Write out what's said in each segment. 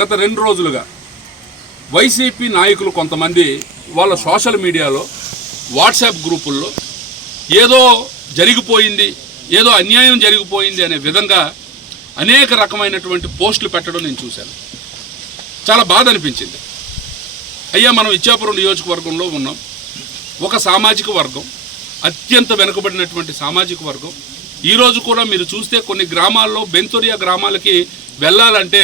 గత 2 రోజులుగా వైసీపీ నాయకులు కొంతమంది వాళ్ళ సోషల్ మీడియాలో వాట్సాప్ గ్రూపుల్లో ఏదో జరిగిపోయింది, ఏదో అన్యాయం జరిగిపోయింది అనే విధంగా అనేక రకమైనటువంటి పోస్టులు పెట్టడం నేను చూశాను. చాలా బాధ అనిపించింది. అయ్యా, మనం ఇచ్చాపురం నియోజకవర్గంలో ఉన్నాం. ఒక సామాజిక వర్గం, అత్యంత వెనుకబడినటువంటి సామాజిక వర్గం. ఈరోజు కూడా మీరు చూస్తే కొన్ని గ్రామాల్లో బెంతొరియా గ్రామాలకి వెళ్ళాలంటే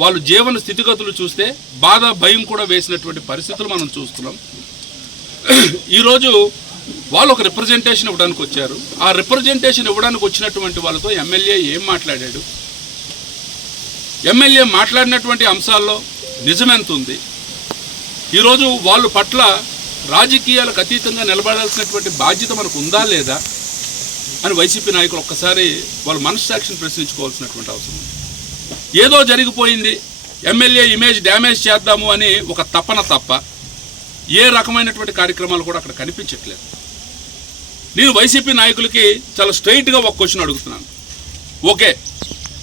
వాళ్ళు జీవన స్థితిగతులు చూస్తే బాధ, భయం కూడా వేసినటువంటి పరిస్థితులు మనం చూస్తున్నాం. ఈరోజు వాళ్ళు ఒక రిప్రజెంటేషన్ ఇవ్వడానికి వచ్చారు. ఆ రిప్రజెంటేషన్ ఇవ్వడానికి వచ్చినటువంటి వాళ్ళతో ఎమ్మెల్యే ఏం మాట్లాడాడు, ఎమ్మెల్యే మాట్లాడినటువంటి అంశాల్లో నిజమెంత ఉంది, ఈరోజు వాళ్ళ పట్ల రాజకీయాలకు అతీతంగా నిలబడాల్సినటువంటి బాధ్యత మనకు ఉందా లేదా అని వైసీపీ నాయకులు ఒక్కసారి వాళ్ళ మనస్సాక్షిని ప్రశ్నించుకోవాల్సినటువంటి అవసరం ఉంది. ఏదో జరిగిపోయింది, ఎమ్మెల్యే ఇమేజ్ డ్యామేజ్ చేద్దాము అని ఒక తపన తప్ప ఏ రకమైనటువంటి కార్యక్రమాలు కూడా అక్కడ కనిపించట్లేదు. నేను వైసీపీ నాయకులకి చాలా స్ట్రైట్గా ఒక క్వశ్చన్ అడుగుతున్నాను. ఓకే,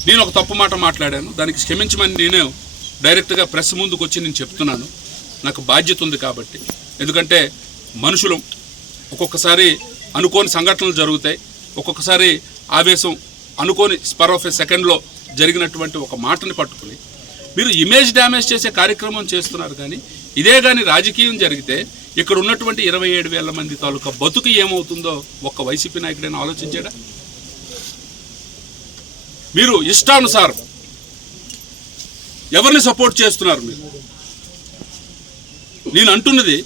నేను ఒక తప్పు మాట మాట్లాడాను, దానికి క్షమించమని నేను డైరెక్ట్గా ప్రెస్ ముందుకు వచ్చి నేను చెప్తున్నాను. నాకు బాధ్యత ఉంది కాబట్టి. ఎందుకంటే మనుషులు ఒక్కొక్కసారి అనుకోని సంఘటనలు జరుగుతాయి, ఒక్కొక్కసారి ఆవేశం అనుకోని స్పర్ ఆఫ్ ఎ సెకండ్లో జరిగినటువంటి ఒక మాటని పట్టుకుని మీరు ఇమేజ్ డ్యామేజ్ చేసే కార్యక్రమం చేస్తున్నారు. కానీ ఇదే కానీ రాజకీయం జరిగితే ఇక్కడ ఉన్నటువంటి 27,000 మంది తాలూకా బతుకు ఏమవుతుందో ఒక్క వైసీపీ నాయకుడైనా ఆలోచించాడా? మీరు ఇష్టానుసారం ఎవరిని సపోర్ట్ చేస్తున్నారు? మీరు, నేను అంటున్నది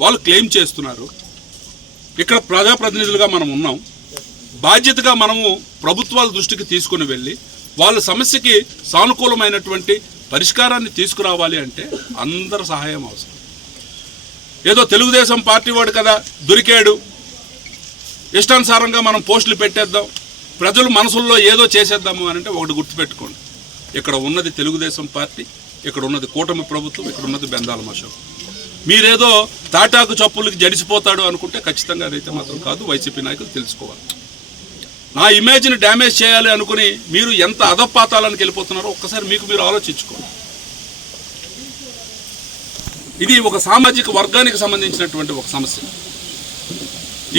వాళ్ళు క్లెయిమ్ చేస్తున్నారు. ఇక్కడ ప్రజాప్రతినిధులుగా మనం ఉన్నాం. బాధ్యతగా మనము ప్రభుత్వాల దృష్టికి తీసుకుని వెళ్ళి వాళ్ళ సమస్యకి సానుకూలమైనటువంటి పరిష్కారాన్ని తీసుకురావాలి అంటే అందరి సహాయం అవసరం. ఏదో తెలుగుదేశం పార్టీ వాడు కదా దొరికాడు, ఇష్టానుసారంగా మనం పోస్టులు పెట్టేద్దాం, ప్రజల మనసుల్లో ఏదో చేసేద్దాము అని అంటే ఒకటి గుర్తుపెట్టుకోండి. ఇక్కడ ఉన్నది తెలుగుదేశం పార్టీ, ఇక్కడ ఉన్నది కూటమి ప్రభుత్వం, ఇక్కడ ఉన్నది బెందాల అశోక్. మీరేదో తాటాకు చప్పులకి జడిసిపోతాడు అనుకుంటే ఖచ్చితంగా అదైతే మాత్రం కాదు. వైసీపీ నాయకులు తెలుసుకోవాలి. నా ఇమేజ్ని డ్యామేజ్ చేయాలి అనుకుని మీరు ఎంత అధపాతాలకు వెళ్ళిపోతున్నారో ఒక్కసారి మీకు మీరు ఆలోచించుకోండి. ఇది ఒక సామాజిక వర్గానికి సంబంధించినటువంటి ఒక సమస్య.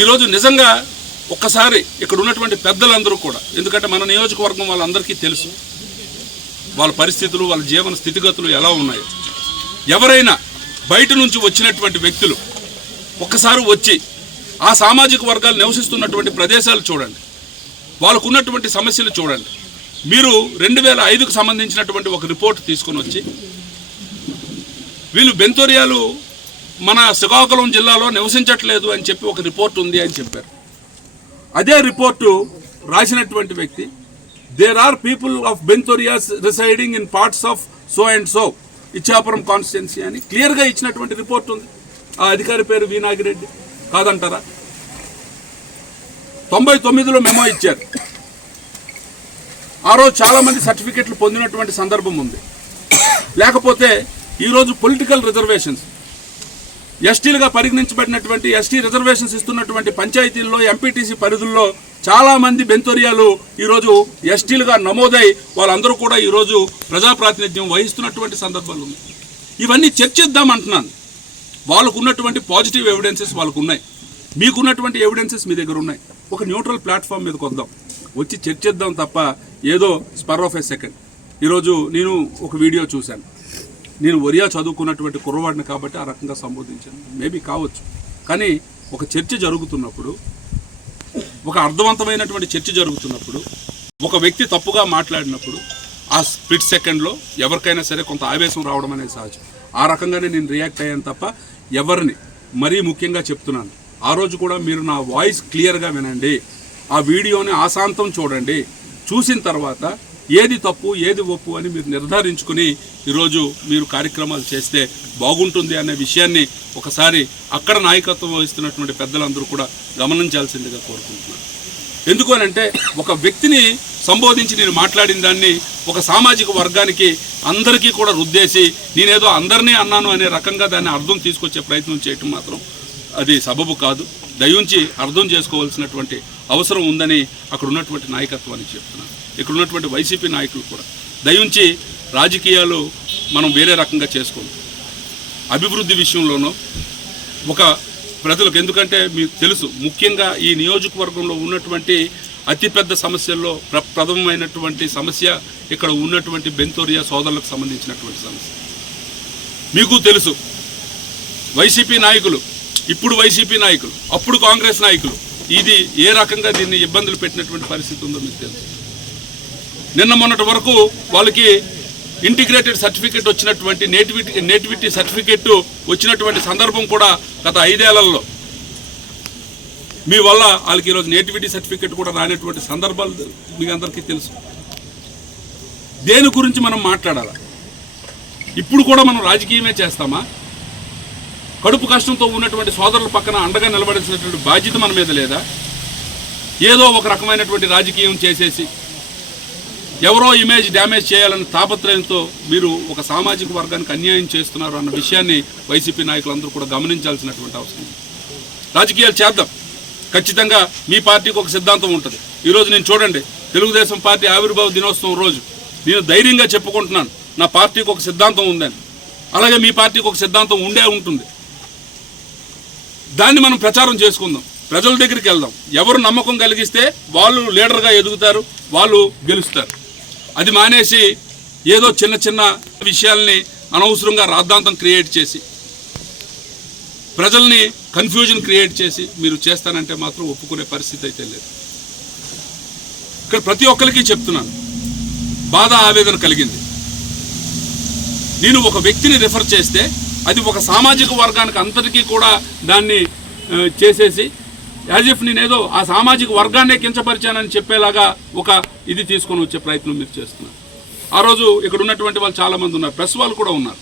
ఈరోజు నిజంగా ఒక్కసారి ఇక్కడ ఉన్నటువంటి పెద్దలందరూ కూడా, ఎందుకంటే మన నియోజకవర్గం వాళ్ళందరికీ తెలుసు వాళ్ళ పరిస్థితులు, వాళ్ళ జీవన స్థితిగతులు ఎలా ఉన్నాయో. ఎవరైనా బయట నుంచి వచ్చినటువంటి వ్యక్తులు ఒక్కసారి వచ్చి ఆ సామాజిక వర్గాలు నివసిస్తున్నటువంటి ప్రదేశాలు చూడండి, వాళ్ళకు ఉన్నటువంటి సమస్యలు చూడండి. మీరు 2005కు సంబంధించినటువంటి ఒక రిపోర్ట్ తీసుకొని వచ్చి వీళ్ళు బెంతొరియాలు మన శ్రీకాకుళం జిల్లాలో నివసించట్లేదు అని చెప్పి ఒక రిపోర్ట్ ఉంది అని చెప్పారు. అదే రిపోర్టు రాసినటువంటి వ్యక్తి దేర్ ఆర్ పీపుల్ ఆఫ్ బెంతొరియాస్ residing in parts of so and so Ichchapuram constituency అని క్లియర్గా ఇచ్చినటువంటి రిపోర్ట్ ఉంది. ఆ అధికారి పేరు వి నాగిరెడ్డి కాదంటారా? 99లో మెమో ఇచ్చారు. ఆ రోజు చాలామంది సర్టిఫికెట్లు పొందినటువంటి సందర్భం ఉంది. లేకపోతే ఈరోజు పొలిటికల్ రిజర్వేషన్స్ ఎస్టీలుగా పరిగణించబడినటువంటి ఎస్టీ రిజర్వేషన్స్ ఇస్తున్నటువంటి పంచాయతీల్లో, ఎంపీటీసీ పరిధుల్లో చాలామంది బెంతొరియాలు ఈరోజు ఎస్టీలుగా నమోదై వాళ్ళందరూ కూడా ఈరోజు ప్రజాప్రాతినిధ్యం వహిస్తున్నటువంటి సందర్భాలు ఉన్నాయి. ఇవన్నీ చర్చిద్దామంటున్నాను. వాళ్ళకు ఉన్నటువంటి పాజిటివ్ ఎవిడెన్సెస్ వాళ్ళకు ఉన్నాయి, మీకున్నటువంటి ఎవిడెన్సెస్ మీ దగ్గర ఉన్నాయి. ఒక న్యూట్రల్ ప్లాట్ఫామ్ మీదకి వద్దాం, వచ్చి చర్చిద్దాం తప్ప ఏదో స్పర్ ఆఫ్ ఎ సెకండ్. ఈరోజు నేను ఒక వీడియో చూశాను. నేను ఒరియా చదువుకున్నటువంటి కుర్రవాడిని కాబట్టి ఆ రకంగా సంబోధించాను. మేబీ కావచ్చు. కానీ ఒక చర్చ జరుగుతున్నప్పుడు, ఒక అర్థవంతమైనటువంటి చర్చ జరుగుతున్నప్పుడు, ఒక వ్యక్తి తప్పుగా మాట్లాడినప్పుడు ఆ స్ప్లిట్ సెకండ్లో ఎవరికైనా సరే కొంత ఆవేశం రావడం అనేది సహజం. ఆ రకంగానే నేను రియాక్ట్ అయ్యాను తప్ప ఎవరిని, మరీ ముఖ్యంగా చెప్తున్నాను, ఆ రోజు కూడా మీరు నా వాయిస్ క్లియర్గా వినండి, ఆ వీడియోని ఆశాంతం చూడండి. చూసిన తర్వాత ఏది తప్పు ఏది ఒప్పు అని మీరు నిర్ధారించుకుని ఈరోజు మీరు కార్యక్రమాలు చేస్తే బాగుంటుంది అనే విషయాన్ని ఒకసారి అక్కడ నాయకత్వం వహిస్తున్నటువంటి పెద్దలందరూ కూడా గమనించాల్సిందిగా కోరుకుంటున్నాను. ఎందుకు అనంటే ఒక వ్యక్తిని సంబోధించి నేను మాట్లాడిన దాన్ని ఒక సామాజిక వర్గానికి అందరికీ కూడా రుద్దేసి నేనేదో అందరినీ అన్నాను అనే రకంగా దాన్ని అర్థం తీసుకొచ్చే ప్రయత్నం చేయటం మాత్రం అది సబబు కాదు. దయించి అర్థం చేసుకోవాల్సినటువంటి అవసరం ఉందని అక్కడ ఉన్నటువంటి నాయకత్వానికి చెప్తున్నాను. ఇక్కడ ఉన్నటువంటి వైసీపీ నాయకులు కూడా దయించి రాజకీయాలు మనం వేరే రకంగా చేసుకుందాం. అభివృద్ధి విషయంలోనూ ఒక ప్రజలకు, ఎందుకంటే మీకు తెలుసు ముఖ్యంగా ఈ నియోజకవర్గంలో ఉన్నటువంటి అతిపెద్ద సమస్యల్లో ప్రథమమైనటువంటి సమస్య ఇక్కడ ఉన్నటువంటి బెంతోరియా సోదరులకు సంబంధించినటువంటి సమస్య. మీకు తెలుసు వైసీపీ నాయకులు, ఇప్పుడు వైసీపీ నాయకులు, అప్పుడు కాంగ్రెస్ నాయకులు, ఇది ఏ రకంగా దీన్ని ఇబ్బందులు పెట్టినటువంటి పరిస్థితి ఉందో మీకు తెలుసు. నిన్న మొన్నటి వరకు వాళ్ళకి ఇంటిగ్రేటెడ్ సర్టిఫికేట్ వచ్చినటువంటి నేటివిటీ సర్టిఫికేట్ వచ్చినటువంటి సందర్భం కూడా గత 5 ఏళ్లలో మీ వల్ల వాళ్ళకి ఈరోజు నేటివిటీ సర్టిఫికేట్ కూడా రానటువంటి సందర్భాలు మీకు అందరికీ తెలుసు. దేని గురించి మనం మాట్లాడాలి? ఇప్పుడు కూడా మనం రాజకీయమే చేస్తామా? కడుపు కష్టంతో ఉన్నటువంటి సోదరుల పక్కన అండగా నిలబడాల్సినటువంటి బాధ్యత మన మీద లేదా? ఏదో ఒక రకమైనటువంటి రాజకీయం చేసేసి ఎవరో ఇమేజ్ డ్యామేజ్ చేయాలన్న తాపత్రయంతో మీరు ఒక సామాజిక వర్గానికి అన్యాయం చేస్తున్నారు అన్న విషయాన్ని వైసీపీ నాయకులందరూ కూడా గమనించాల్సినటువంటి అవసరం. రాజకీయాలు చేద్దాం, ఖచ్చితంగా మీ పార్టీకి ఒక సిద్ధాంతం ఉంటుంది. ఈరోజు నేను చూడండి, తెలుగుదేశం పార్టీ ఆవిర్భావ దినోత్సవం రోజు నేను ధైర్యంగా చెప్పుకుంటున్నాను నా పార్టీకి ఒక సిద్ధాంతం ఉందని. అలాగే మీ పార్టీకి ఒక సిద్ధాంతం ఉండే ఉంటుంది. దాన్ని మనం ప్రచారం చేసుకుందాం, ప్రజల దగ్గరికి వెళ్దాం. ఎవరు నమ్మకం కలిగిస్తే వాళ్ళు లీడర్గా ఎదుగుతారు, వాళ్ళు గెలుస్తారు. అది మానేసి ఏదో చిన్న చిన్న విషయాల్ని అనవసరంగా రాద్ధాంతం క్రియేట్ చేసి ప్రజల్ని కన్ఫ్యూజన్ క్రియేట్ చేసి మీరు చేస్తానంటే మాత్రం ఒప్పుకునే పరిస్థితి అయితే లేదు. ఇక్కడ ప్రతి ఒక్కరికి చెప్తున్నాను, బాధ ఆవేదన కలిగింది. నేను ఒక వ్యక్తిని రిఫర్ చేస్తే అది ఒక సామాజిక వర్గానికి అందరికీ కూడా దాన్ని చేసేసి యాజ్ ఇఫ్ నేనేదో ఆ సామాజిక వర్గాన్నే కించపరిచానని చెప్పేలాగా ఒక ఇది తీసుకొని వచ్చే ప్రయత్నం మీరు చేస్తున్నారు. ఆ రోజు ఇక్కడ ఉన్నటువంటి వాళ్ళు చాలామంది ఉన్నారు, ప్రెస్ వాళ్ళు కూడా ఉన్నారు.